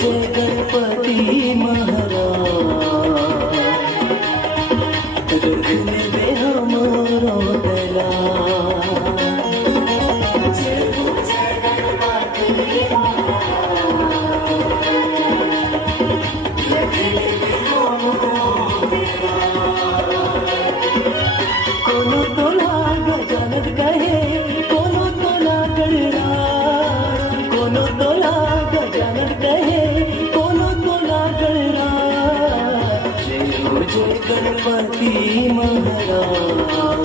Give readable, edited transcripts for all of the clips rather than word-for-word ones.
जय गणपति महाराज रखने में हमारो गला। जय हो जय गणपति महाराज रखने में हमारो गला। कोनो तोला गजानन कहे कोनो तोला गणरा, कोनो तोला गजानन कहे कोनो तोला गणरा। जय हो जय गणपति महाराज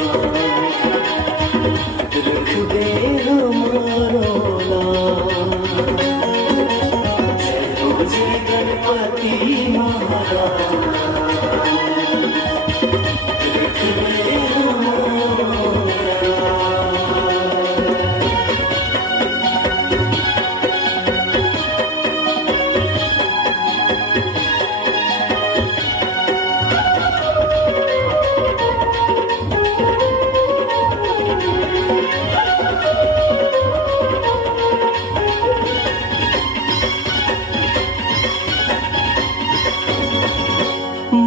रख दे हमारो लाल। जय हो जय गणपति महाराज रख दे हमारो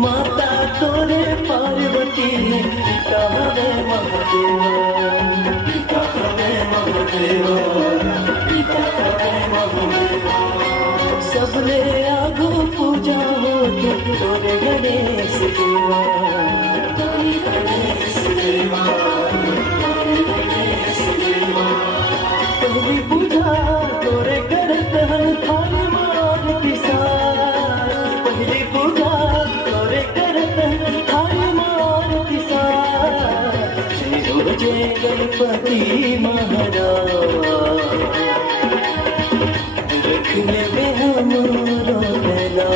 माता तोरे पार्वती पिता हवे महादेव, पिता हवे महादेव, पिता हवे महादेव। सबले आगो पूजा होते तोरे गणेश देवा, तोरे गणेश देवा, तोरे गणेश देवा। पहली पूजा तोरे करत हन थाली मान किसान, पहली पूजा जय गणपति महाराज रखने में हमारो गला।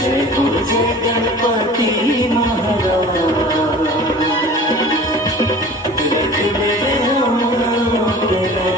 जय हो जय गणपति महाराज रखने में हमारो गला।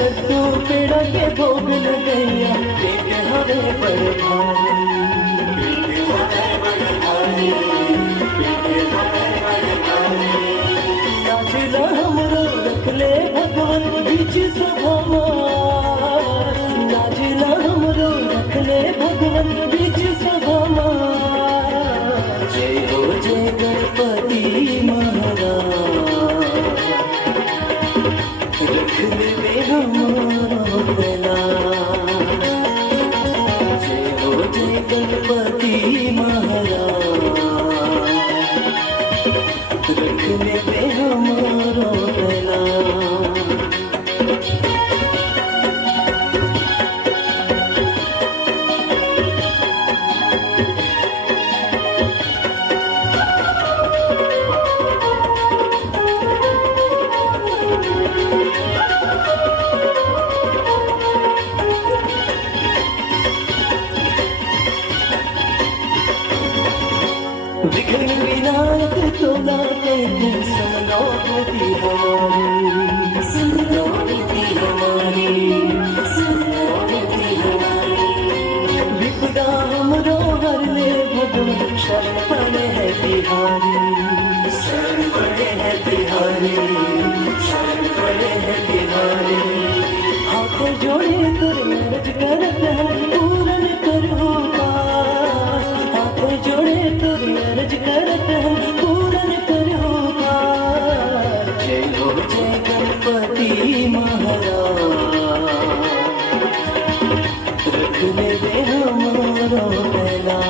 लड्डू पेड़ा के भोग लगैया पेट हवे बड़ भारी, नाचला हमरो रख ले भगवान बीच सभा मार, नाचला हमरो रख ले भगवान बीच सभा मार। जय हो जय गणपति महाराज रखने में हमारो गला। जय हो जय गणपति महाराज रखने में हमारो गला। विघ्न विनायक तोला कहते समनौती हमारी, समनौती हमारी, समनौती हमारी। विपदा हमरो हर ले भगवान शरण पड़े है बिहारी, शरण पड़े है बिहारी, शरण पड़े है बिहारी। हाथ जोड़े कर मर्ज करत है पूरन करो पार, हाथ जोड़े कर मर्ज करत है पूरन करो पार। जय हो जय गणपति महाराज रखने में हमारो गला।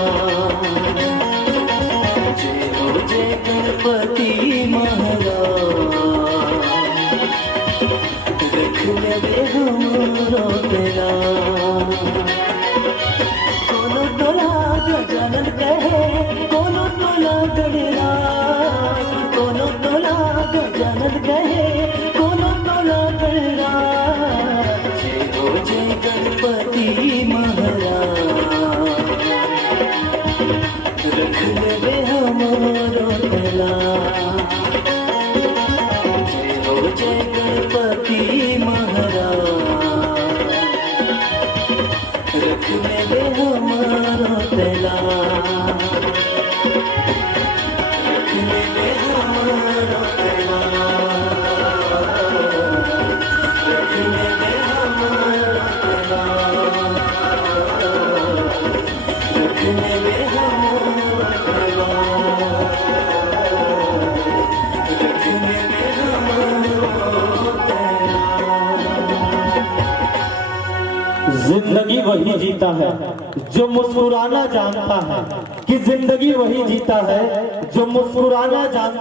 जय हो जय गणपति महाराज रखने में हमारो गला। कोनो तोला गजानन कहे कोनो तोला गणरा, कोनो तोला गजानन कहे कोनो तोला करना जय हो जय गणपति महाराज रख ले हमारो तला जय हो जय गणपति महाराज रख ले हमारो तला रख ले हमारो तला रख ले हमारो तला रख ले हमारो तला रख ले हमारो तला। जिंदगी वही जीता है जो मुस्कुराना जानता है, कि जिंदगी वही जीता है जो मुस्कुराना जानता है।